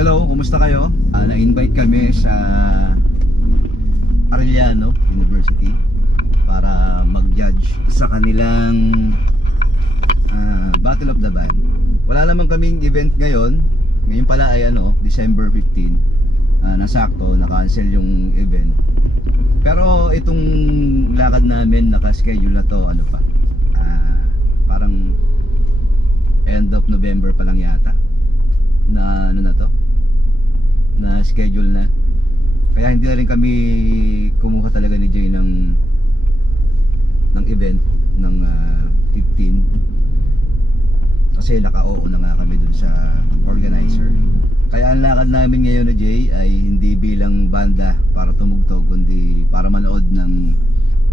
Hello, kumusta kayo? Na-invite kami sa Arellano University para mag-judge sa kanilang Battle of the Band. Wala naman kaming event ngayon. Ngayon pala ay December 15. Nasakto, na-cancel yung event. Pero itong lakad namin, naka-schedule na to, parang end of November pa lang yata. Na na schedule na, kaya hindi na rin kami kumuha talaga ni Jay ng event ng 15 kasi naka-oo na nga kami dun sa organizer. Kaya ang lakad namin ngayon ni Jay ay hindi bilang banda para tumugtog, kundi para manood ng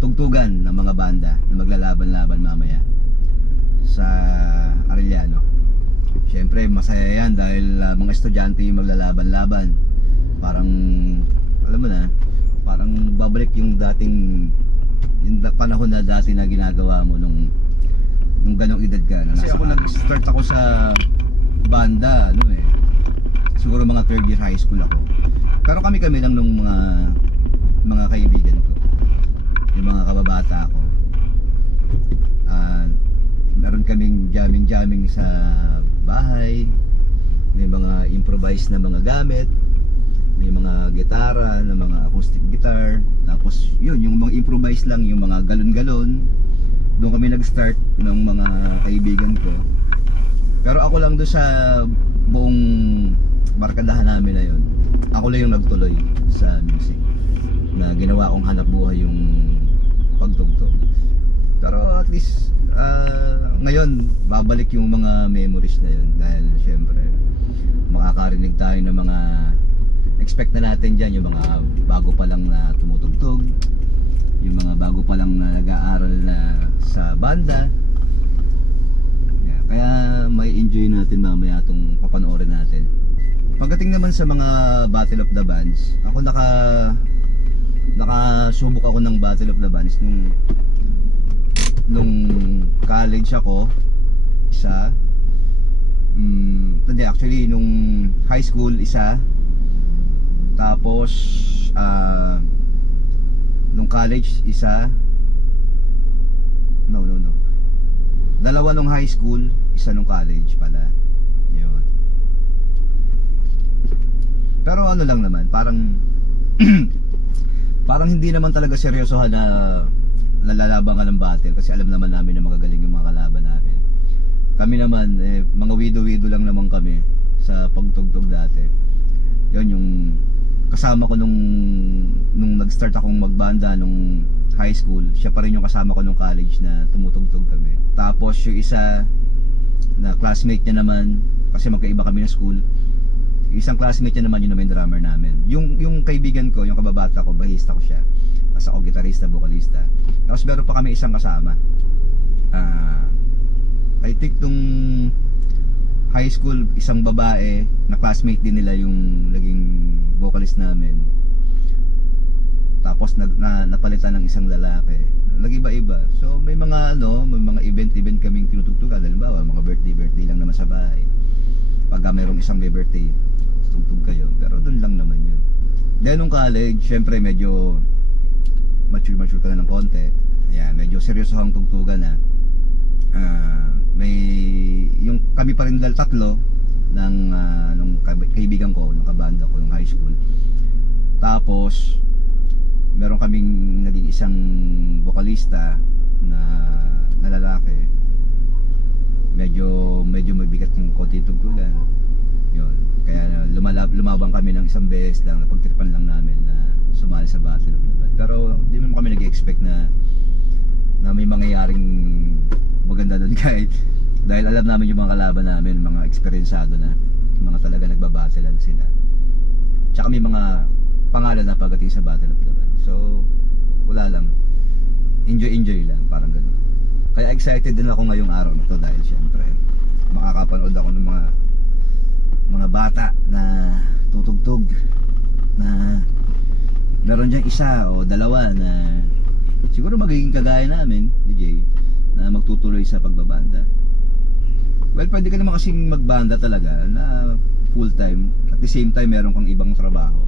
tugtugan ng mga banda na maglalaban-laban mamaya sa Arellano. Siyempre masaya yan dahil mga estudyante yung maglalaban-laban. Parang alam mo na, parang babalik yung dating panahon na dati na ginagawa mo nung ganong edad ka na. Kasi ako nag-start ako sa banda siguro mga 3rd year high school ako. Pero kami lang nung mga kaibigan ko, yung mga kababata ko. Meron kaming jamming sa bahay, may mga improvised na mga gamit, may mga gitara na mga acoustic guitar, tapos yun, yung mga improvised lang, yung mga galon-galon. Doon kami nag-start ng mga kaibigan ko. Pero ako lang doon sa buong barkadahan namin na yun, ako lang yung nagtuloy sa music, na ginawa kong hanap buhay yung pagtugtog. Pero at least ngayon babalik yung mga memories na yun, dahil syempre makakarinig tayo ng mga expect na natin dyan, yung mga bago pa lang na tumutugtog, yung mga bago pa lang na nag-aaral na sa banda. Kaya may enjoy natin mamaya itong papanoorin natin. Pagdating naman sa mga Battle of the Bands, ako nakasubok ako ng Battle of the Bands nung college ako, isa. Hindi, actually nung high school isa, tapos nung college isa. No, dalawa nung high school, isa nung college pala. Yun. Pero lang naman, parang parang hindi naman talaga seryosohan na lalaban ka ng battle, kasi alam naman namin na magagaling yung mga kalaban namin. Kami naman mga wido-wido lang naman kami sa pagtugtog dati. Yun yung kasama ko nung nag-start akong magbanda nung high school, siya pa rin yung kasama ko nung college na tumutugtog kami. Tapos yung isa na classmate niya naman, kasi magkaiba kami na school, isang classmate niya naman, yun naman yung drummer namin. Yung kaibigan ko, yung kababata ko, bahista ko siya. Tapos ako gitarista, vocalista. Tapos meron pa kami isang kasama. I think nung high school, isang babae na classmate din nila yung naging vocalist namin. Tapos napalitan ng isang lalaki. Nag-iba-iba. So may mga may mga event kaming tinutugtugan. Halimbawa, mga birthday lang naman sa bahay. Pagka mayroong isang may birthday, tugtog kayo. Pero doon lang naman yun. Then nung college, syempre medyo mature ka na ng konti. Ayan, medyo seryoso ang tugtugan na. May yung kami pa rin tatlo ng nung kaibigan ko, nung kabanda ko nung high school. Tapos meron kaming naging isang vocalista na lalaki. Medyo mabigat yung konti tugtugan. Yun. Kaya lumabang kami ng isang beses lang, napagtripan lang namin na sumali sa Battle of the Band. Pero hindi naman kami nag-expect na may mangyayaring maganda doon, kahit dahil alam namin yung mga kalaban namin, mga eksperyensado na, mga talaga nagbabattlean sila. Tsaka may mga pangalan na pagdating sa Battle of the Band. So wala lang, enjoy lang, parang gano'n. Kaya excited din ako ngayong araw na to, dahil syempre makakapanood ako ng mga bata na tutugtog, na meron diyang isa o dalawa na siguro magiging kagaya namin, DJ, na magtutuloy sa pagbabanda. Well, pwede ka naman kasing magbanda talaga na full time, at the same time meron kang ibang trabaho.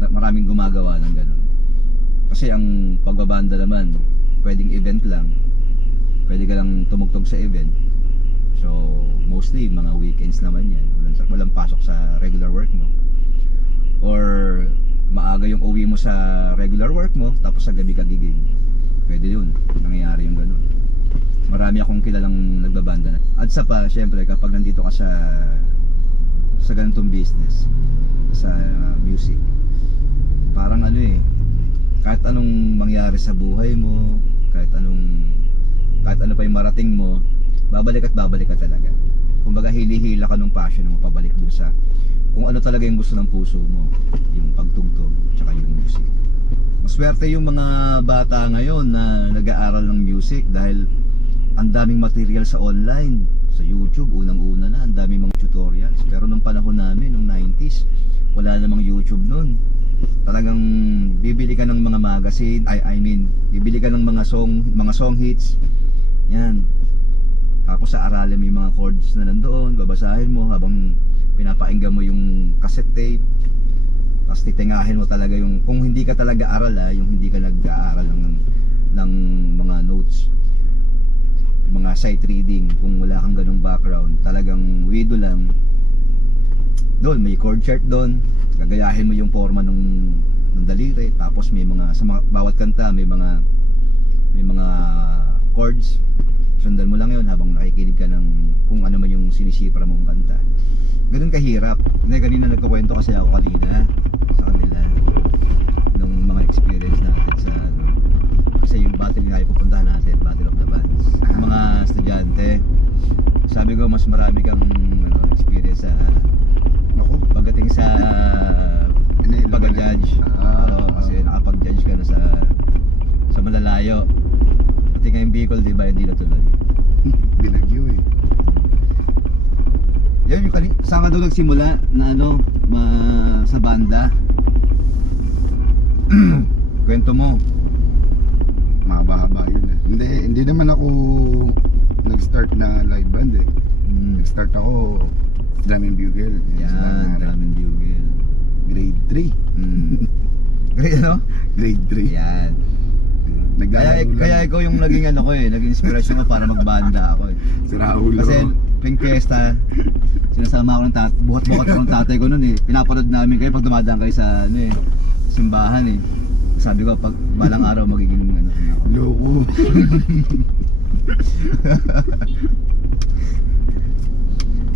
Maraming gumagawa ng ganun. Kasi ang pagbabanda naman, pwedeng event lang. Pwede ka lang tumugtog sa event. So, mostly mga weekends naman yan. Walang pasok sa regular work mo. Or maaga yung uwi mo sa regular work mo, tapos sa gabi ka gigig. Pwede yun. Nangyayari yung ganun. Marami akong kilalang nagbabanda na. At sa pa, syempre, kapag nandito ka sa ganitong business, sa music, parang ano eh, kahit anong mangyari sa buhay mo, kahit ano pa yung marating mo, babalik ka talaga. Kumbaga hili-hila ka ng passion mo pabalik dun sa kung ano talaga yung gusto ng puso mo, yung pagtugtog tsaka yung music. Maswerte yung mga bata ngayon na nag-aaral ng music dahil ang daming material sa online, sa YouTube, unang-una na, ang daming mga tutorials. Pero nung panahon namin, nung 90s, wala namang YouTube nun. Talagang bibili ka ng mga magazine, bibili ka ng mga song hits. Yan. Tapos sa aralin mo yung mga chords na nandoon, babasahin mo habang pinapakinggan mo yung cassette tape. Tapos titingahin mo talaga yung, kung hindi ka talaga aral yung hindi ka nag-aaral ng mga notes, mga sight reading, kung wala kang ganung background, talagang wido lang. Doon may chord chart doon, gagayahin mo yung forma ng daliri, tapos may mga bawat kanta may mga chords. Sundan mo lang yun habang nakikinig ka ng kung ano man yung sinisipra mong kanta. Ganun kahirap. Kanina nagkukwento kasi ako kanina sa kanila nung mga experience natin sa kasi yung battle nga ipupuntahan natin, Battle of the Bands. Yung mga estudyante, sabi ko mas marami kang experience sa pagdating sa pag-judge. Kasi nakapag-judge ka na sa malalayo. Pati ngayong Bicol, di ba, hindi natuloy. Binagyo eh. Yan yung saan ka daw nagsimula na sa banda? Kwento mo. Mahaba-haba yun eh. Hindi naman ako nag-start na live band eh. Nag-start ako Drum and Bugle. Yan, Drum and Bugle. Grade 3. Grade ano? Grade 3. Yan. Kaya ikaw yung naging naging inspirasyon ko para magbanda ako eh. Si Raul. Kasi tuwing fiesta, sinasama ako ng buhat-buhat ako ng tatay ko noon eh. Pinapanood namin kayo pag dumadaan kayo sa simbahan eh. Sabi ko pag balang araw magiging ako. Loko.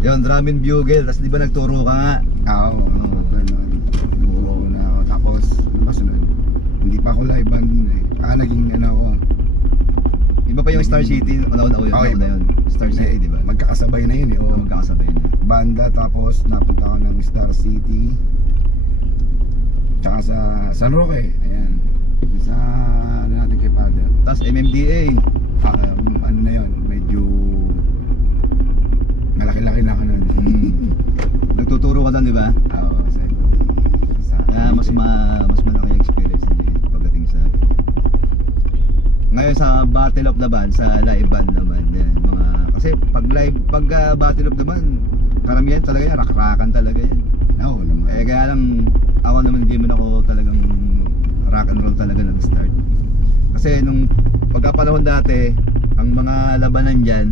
Yon, Drum and Bugle. Tapos di ba nagturo ka nga? Oo. Nagturo na ako. Tapos, ano ba sunod? Hindi pa ako live band eh. Naging ako. Iba pa yung Star City. Una yun. Star City, di ba? Magkakasabay na yun eh. Magkakasabay na. Banda, tapos napunta ako ng Star City. Tsaka sa San Roque. Ayan. Sa natin kay Father. Tapos MMDA. Ano na yun? Medyo malaki-laki na ka nun. Nagtuturo ka doon, di ba? Oo. Kaya mas malaki yung experience niya pagdating sa akin. Ngayon sa Battle of the Band, sa live band naman yan, kasi pag Battle of the Band, karamihan talaga yan, rock-rockan talaga yan. Oo naman. Kaya lang ako naman hindi man ako talagang rock and roll talaga nag-start. Kasi nung pagkapanahon dati, ang mga labanan diyan,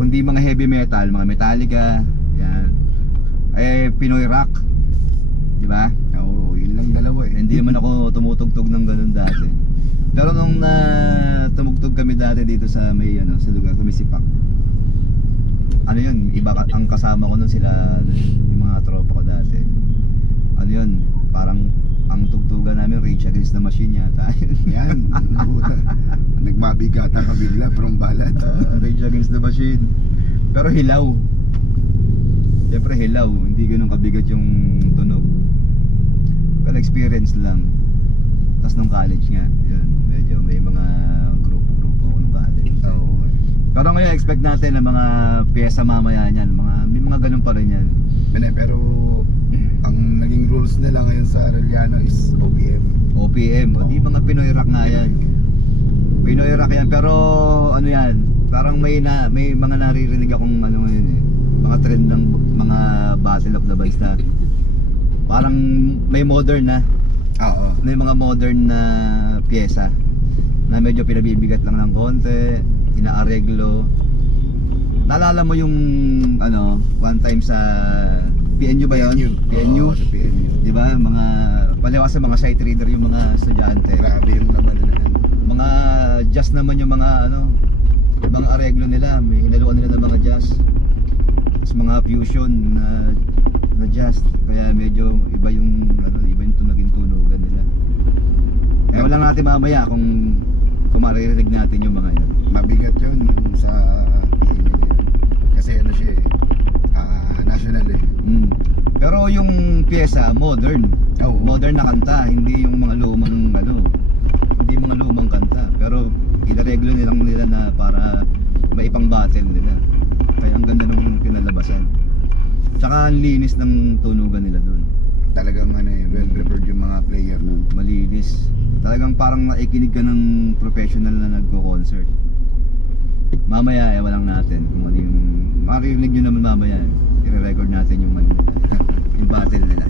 kundi mga heavy metal, mga Metallica, yan. Pinoy rock. Di ba? Oo, yun lang dalawa eh. Hindi naman ako tumutugtog ng ganun dati. Pero nung tumugtog kami dati dito sa may sa lugar kami Sipak. Ano yun, iba ang kasama ko nun sila yung mga tropa ko dati. Ano yun, parang ang tugtugan namin Rage Against the Machine yata. Yan, nagmabigatan ka bigla from balad. Rage Against the Machine. Pero hilaw. Siyempre hilaw, hindi ganun kabigat yung tunog. Pero experience lang. Tapos nung college nga, yun, medyo may mga grupo-grupo ako nung college. Oo. Pero ngayon expect natin na mga pyesa mamaya niyan, may mga ganun pa rin yan. Pero ang naging rules nila ngayon sa Arellano is OPM. OPM, o di mga Pinoy rock nga yan. Pinoy rock yan, pero ano yan, parang may mga naririnig akong ngayon mga trend ng mga Battle of the Bands na parang may modern na, Oo. may mga modern na pyesa na medyo pinabibigat lang ng konti, inaareglo. Naalala mo yung ano, one time sa PNU ba yun? PNU. Oo, sa PNU. Di ba? Mga palibasa mga sight reader yung mga estudyante. Grabe yung naman na yan. Mga jazz naman yung mga ano, mga areglo nila, may hinaluan nila ng mga jazz. Tapos mga fusion na jazz. Kaya medyo iba yung ano, iba yung naging tunugan nila. Kaya wala natin mamaya kung maririnig natin yung mga yan. Mabigat yun yung sa PNU na yun. Kasi ano siya eh, national eh. Pero yung pyesa modern. Oo. Modern na kanta, hindi yung mga lumang ano, hindi mga lumang kanta. Pero inareglo nilang nila na para maipang battle nila. Kaya ang ganda ng pinalabasan. Tsaka ang linis ng tunugan nila doon. Talagang ano eh, well prepared yung mga player nun. Malinis. Talagang parang naikinig ka ng professional na nagko-concert. Mamaya ewan lang natin kung ano yung maririnig nyo naman mamaya. I-record natin yung ano nila, yung battle nila.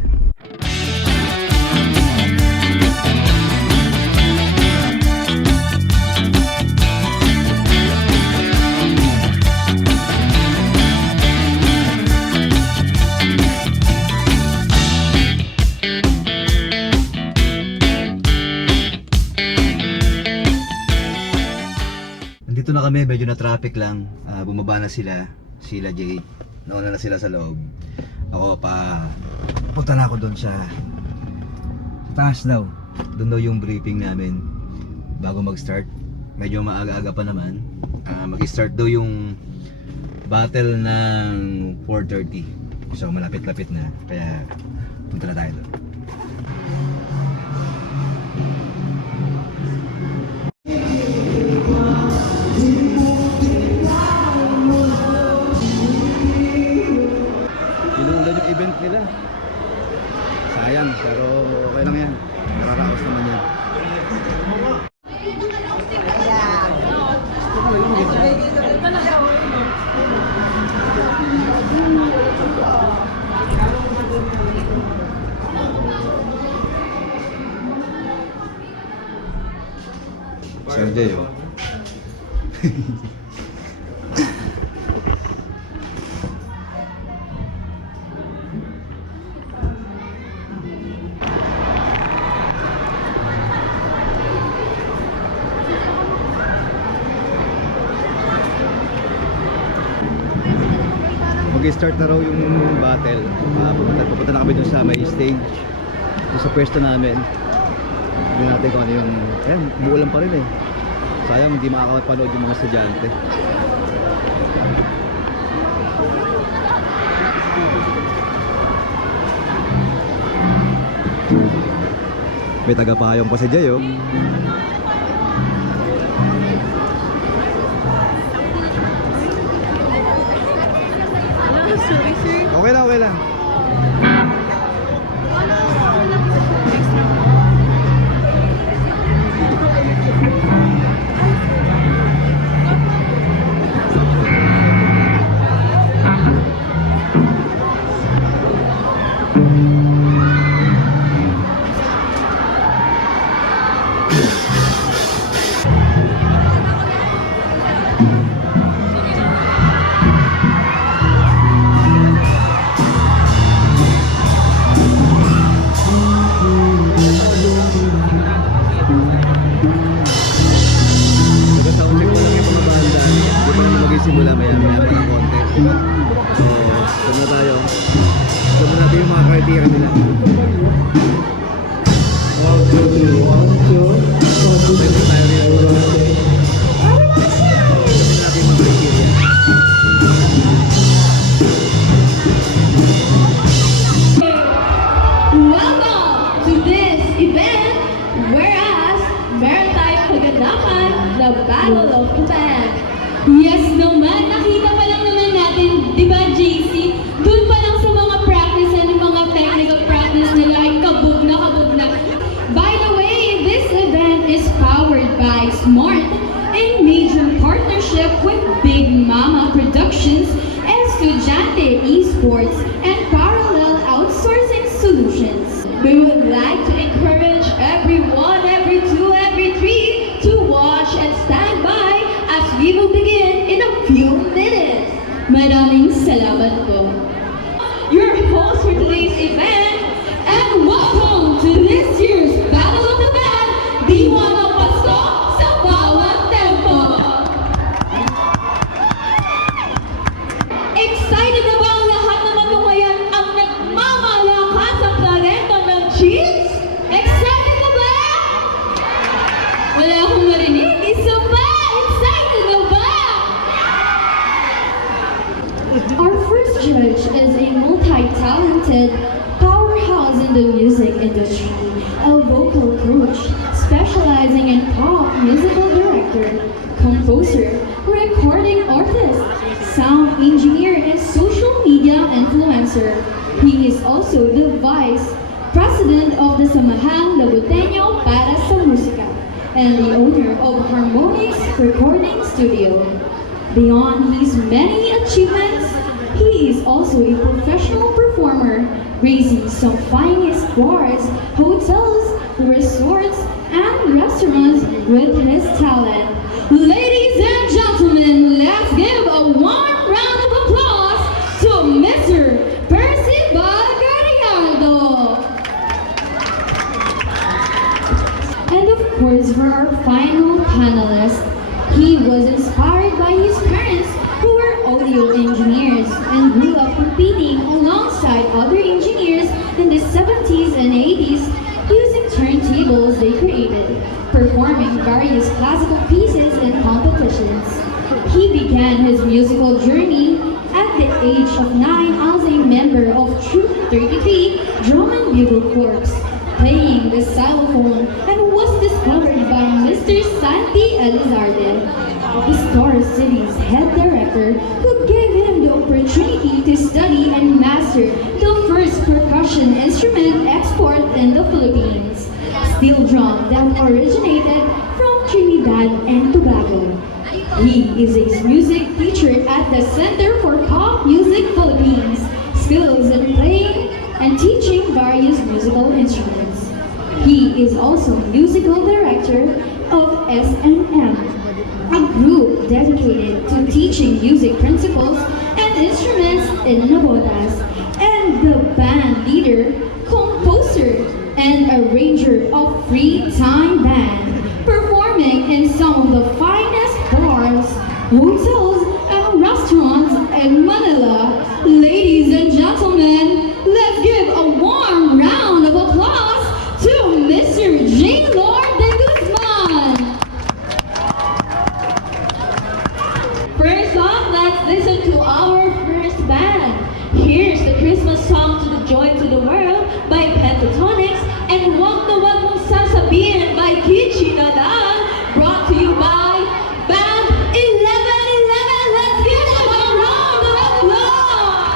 Nandito na kami, medyo na traffic lang. Bumaba na sila Jay. Nauna na sila sa loob. Ako punta na ako doon sa taas daw. Doon daw yung briefing namin bago mag-start. Medyo maaga-aga pa naman. Mag-start daw yung battle ng 4:30. So malapit-lapit na. Kaya punta na tayo doon. Inuulan yung event nila. Sayang, pero okay lang yan. Nakaraos naman yan. Sergey, oh. Mag-start na raw yung battle. Pupunta na kami dun sa may stage, dun sa pwesto namin. Hindi natin kung ano yung... Ayan, umuulan pa rin eh. Sayang hindi makakapanood yung mga estudyante. May tagapayong pa si Jay, oh. Okay lang, okay lang. Simula maya mga konti. So, ito na tayo. Ito na natin yung mga criteria nila. Ito tayo rin. Ito na natin yung mga criteria. Welcome to this event, whereas meron tayong kaganapan, the Battle of the Band. Yes naman, nakita pa lang naman natin, di ba JC? Doon pa lang sa mga practice and mga technical practice nila ay kabog na kabog na. By the way, this event is powered by Smart event, and welcome to this year's Battle of the Band, di mga pasto sa bawat tempo. Excited na ba ang lahat na matumayan ang nagmamalakas ang talento ng Cheese? Excited na ba? Wala akong marinig. Isa ba? Excited na ba? Our first judge is a multi-talented powerhouse in the music industry, a vocal coach specializing in pop musical director, composer, recording artist, sound engineer, and social media influencer. He is also the vice president of the Samahang Labuteño para sa Musika and the owner of Harmonix Recording Studio. Beyond his many achievements, he is also a professional performer, raising some finest bars, hotels, resorts, and restaurants with his talent. Ladies and gentlemen, let's give a warm round of applause to Mr. Percy Bagarialdo. And of course, for our final panelist, he was inspired by his parents who were audio engineers and grew up competing alongside other engineers in the 70s and 80s using turntables they created, performing various classical pieces in competitions. He began his musical journey at the age of 9 as a member of Troop 33 Drum and Bugle Corps, playing the xylophone, and was discovered by Mr. Santi Elizarde, the Star City's head director, who gave him the opportunity to study and master the first percussion instrument export in the Philippines, steel drum that originated from Trinidad and Tobago. He is a music teacher at the Center for Pop Music Philippines, skills in playing and teaching various musical instruments. He is also musical director of SNM, a group dedicated to teaching music principles and instruments in Navotas, and the band leader, composer, and arranger of Free Time Band, performing in some of the finest bars, hotels, and restaurants in Manila. Ladies and gentlemen, let's give a warm round of applause to Mr. J. Lord de Guzman. First off, let's listen to our first band. Here's the Christmas song to the Joy to the World by Pentatonix and Wag na Wag Mong Sasabihin by Kichi Nadal, brought to you by Band 1111. Let's give them a round of applause.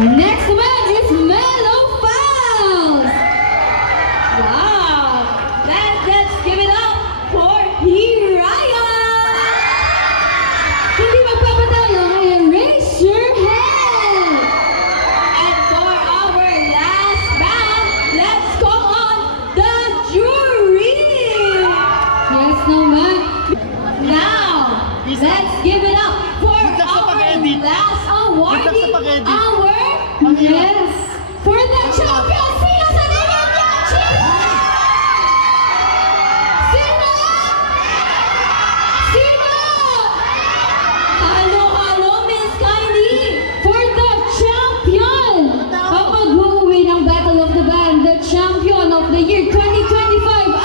Next one is Mellow Files. Wow. Let's give it up for Hiraya. Hindi magpapatalo ngayon, raise your hand. And for our last band, let's call on the jury. Yes naman. Now, let's give it up for our last awardee. Yes, for the champion. Sino sa tingin niyo? Sino? Sino? Halo, Miss Kylie. For the champion. Ang mag-uwi ng Battle of the Band, the champion of the year 2025.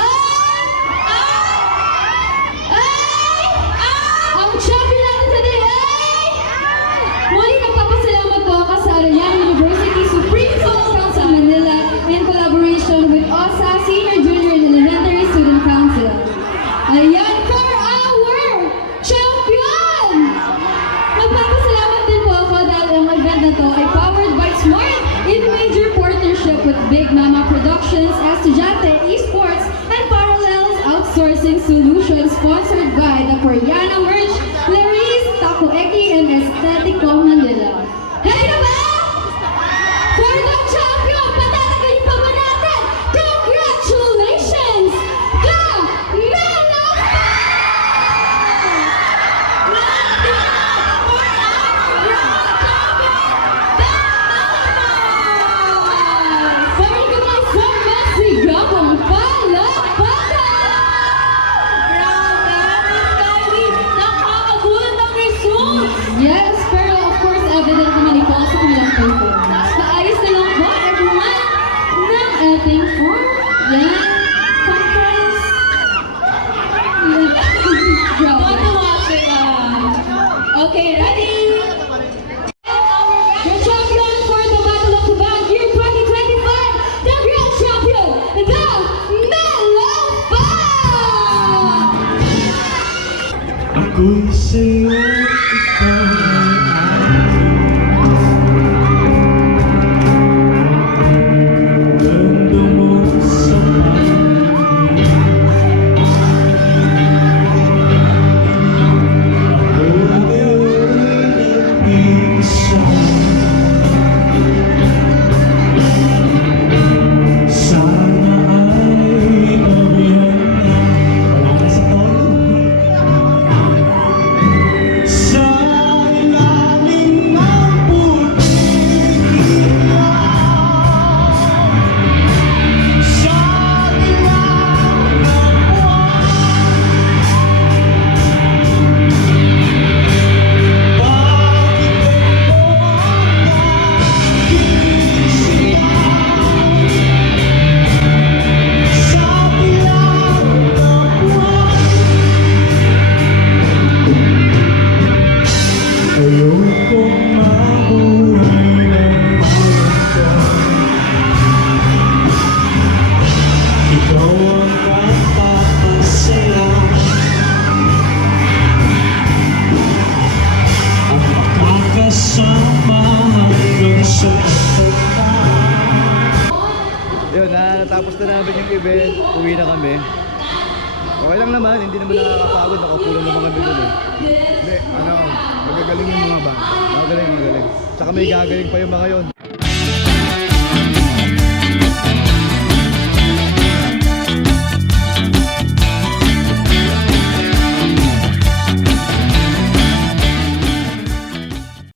Ang champion natin today ay muli nagpapasalamat po ako sa Arellano University Supreme Court Council Manila in collaboration with OSA Senior, Junior, and Elementary Student Council. Ayan for our champion! Nagpapasalamat din po ako dahil ang event na to ay powered by Smart in major partnership with Big Mama Productions, Estudiante Esports, and Parallels Outsourcing Solutions sponsored by the Koreana Merch, Laris, Takoeki, and Estetico Manila. Ready na ba? For the champion, patatagayin pa ba natin? Congratulations! The Mellow Yes, pero of course, evident naman ito sa kanilang performance. Paayos na lang po, everyone, ng ating form. Yan, conference. Okay, ready? The champion for the Battle of the Band Year 2025, the Grand Champion, the Mellow Five! Ako'y sa'yo, ikaw ay aking. Ganda mo sa akin. Ako ay nag-iisa. Sana ay mabihan na. Wala ka sa tono. Sa ilalim ng puting ilaw, sa ilaw ng buwan, bakit ayokong mabuhay ng maganda. Ikaw ang kapapasaya at makakasama hanggang sa Yun, natapos na namin yung event. Uwi na kami. Okay lang naman, hindi naman nakakapagod. Nakapulan naman kami dun eh. Hindi, magagaling yung mga band. Magaling. Tsaka may gagaling pa yung mga yon.